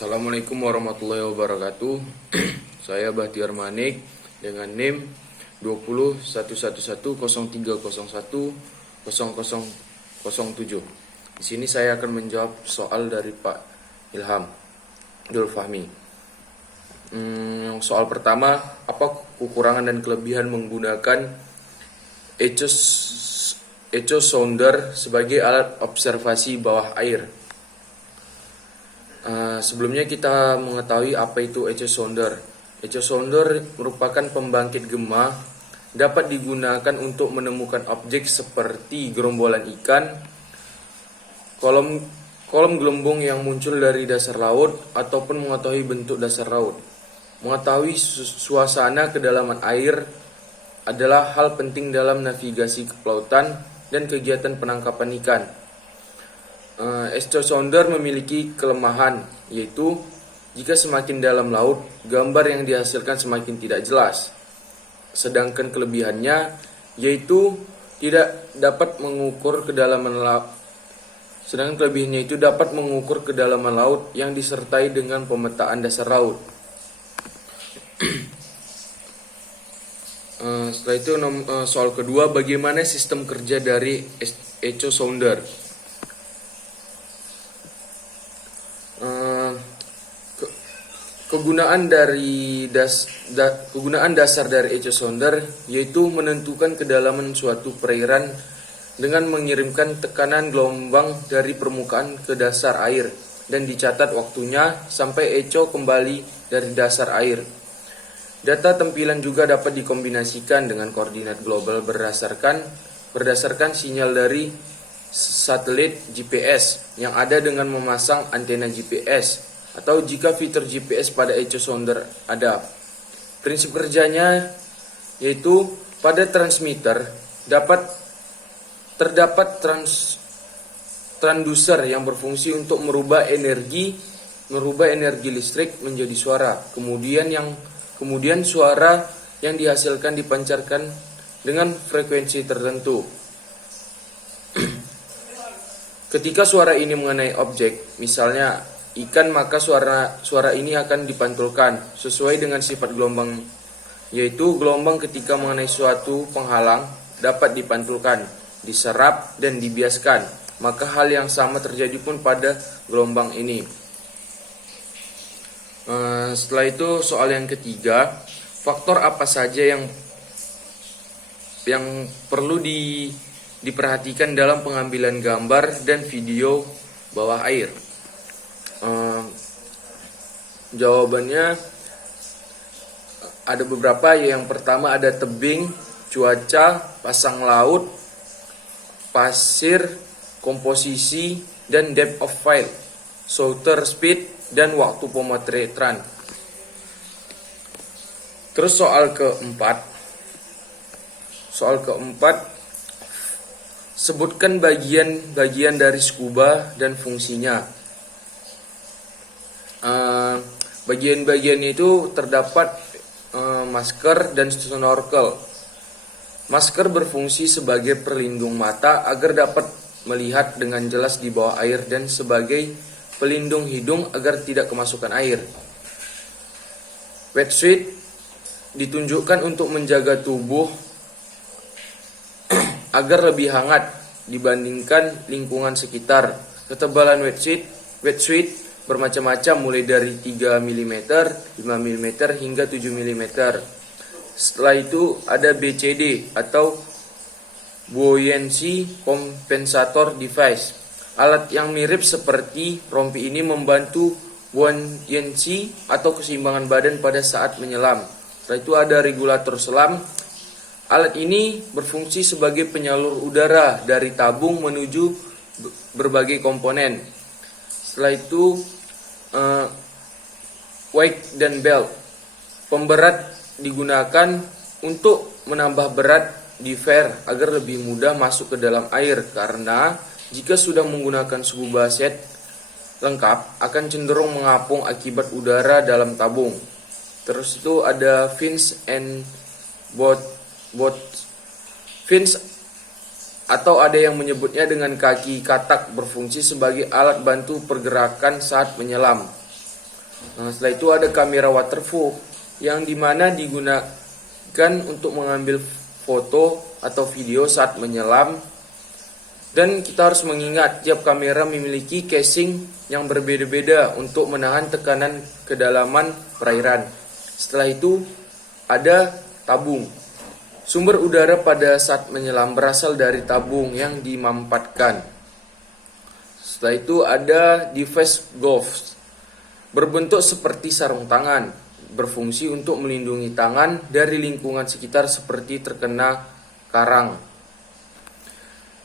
Assalamualaikum warahmatullahi wabarakatuh. Saya Bahtiar Manik dengan NIM 20111103010007. Di sini saya akan menjawab soal dari Pak Ilham Dul Fahmi. Soal pertama, apa kekurangan dan kelebihan menggunakan echo sounder sebagai alat observasi bawah air? Sebelumnya kita mengetahui apa itu echo sounder. Echo sounder merupakan pembangkit gema, dapat digunakan untuk menemukan objek seperti gerombolan ikan, kolom gelembung yang muncul dari dasar laut, ataupun mengetahui bentuk dasar laut. Mengetahui suasana kedalaman air adalah hal penting dalam navigasi ke pelautan dan kegiatan penangkapan ikan. Echo sounder memiliki kelemahan, yaitu jika semakin dalam laut, gambar yang dihasilkan semakin tidak jelas. Sedangkan kelebihannya yaitu tidak dapat mengukur kedalaman laut. Yang disertai dengan pemetaan dasar laut. Setelah itu soal kedua, bagaimana sistem kerja dari echo sounder? Kegunaan dasar dari echo sounder yaitu menentukan kedalaman suatu perairan dengan mengirimkan tekanan gelombang dari permukaan ke dasar air dan dicatat waktunya sampai echo kembali dari dasar air. Data tampilan juga dapat dikombinasikan dengan koordinat global berdasarkan sinyal dari satelit GPS yang ada dengan memasang antena GPS, atau jika fitur GPS pada echo sounder ada. Prinsip kerjanya yaitu pada transmitter terdapat transducer yang berfungsi untuk merubah energi listrik menjadi suara. Kemudian suara yang dihasilkan dipancarkan dengan frekuensi tertentu. Ketika suara ini mengenai objek, misalnya ikan, maka suara ini akan dipantulkan sesuai dengan sifat gelombang, yaitu gelombang ketika mengenai suatu penghalang dapat dipantulkan, diserap, dan dibiaskan. Maka hal yang sama terjadi pun pada gelombang ini. Setelah itu soal yang ketiga, faktor apa saja yang perlu diperhatikan dalam pengambilan gambar dan video bawah air? Jawabannya ada beberapa. Yang pertama ada tebing, cuaca, pasang laut, pasir, komposisi, dan depth of field, shutter speed, dan waktu pemotretan. Terus soal keempat, sebutkan bagian dari scuba dan fungsinya. Bagian-bagian itu terdapat masker dan snorkel. Masker berfungsi sebagai pelindung mata agar dapat melihat dengan jelas di bawah air dan sebagai pelindung hidung agar tidak kemasukan air. Wetsuit ditunjukkan untuk menjaga tubuh agar lebih hangat dibandingkan lingkungan sekitar. Ketebalan wetsuit bermacam-macam, mulai dari 3 mm, 5 mm, hingga 7 mm. Setelah itu ada BCD atau Buoyancy Compensator Device. Alat yang mirip seperti rompi ini membantu buoyancy atau keseimbangan badan pada saat menyelam. Setelah itu ada regulator selam. Alat ini berfungsi sebagai penyalur udara dari tabung menuju berbagai komponen. Setelah itu weight dan belt. Pemberat digunakan untuk menambah berat diver agar lebih mudah masuk ke dalam air, karena jika sudah menggunakan scuba set lengkap akan cenderung mengapung akibat udara dalam tabung. Terus itu ada fins and boat fins, atau ada yang menyebutnya dengan kaki katak, berfungsi sebagai alat bantu pergerakan saat menyelam. Nah, setelah itu ada kamera waterproof yang dimana digunakan untuk mengambil foto atau video saat menyelam. Dan kita harus mengingat tiap kamera memiliki casing yang berbeda-beda untuk menahan tekanan kedalaman perairan. Setelah itu ada tabung. Sumber udara pada saat menyelam berasal dari tabung yang dimampatkan. Setelah itu ada device gloves. Berbentuk seperti sarung tangan, berfungsi untuk melindungi tangan dari lingkungan sekitar seperti terkena karang.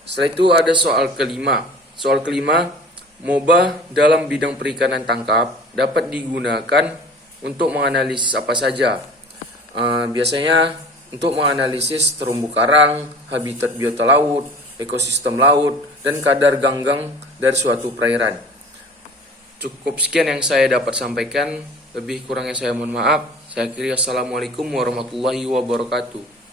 Setelah itu ada soal kelima. Soal kelima, MOBA dalam bidang perikanan tangkap dapat digunakan untuk menganalisis apa saja. Biasanya untuk menganalisis terumbu karang, habitat biota laut, ekosistem laut, dan kadar ganggang dari suatu perairan. Cukup sekian yang saya dapat sampaikan. Lebih kurangnya saya mohon maaf. Saya akhiri, assalamualaikum warahmatullahi wabarakatuh.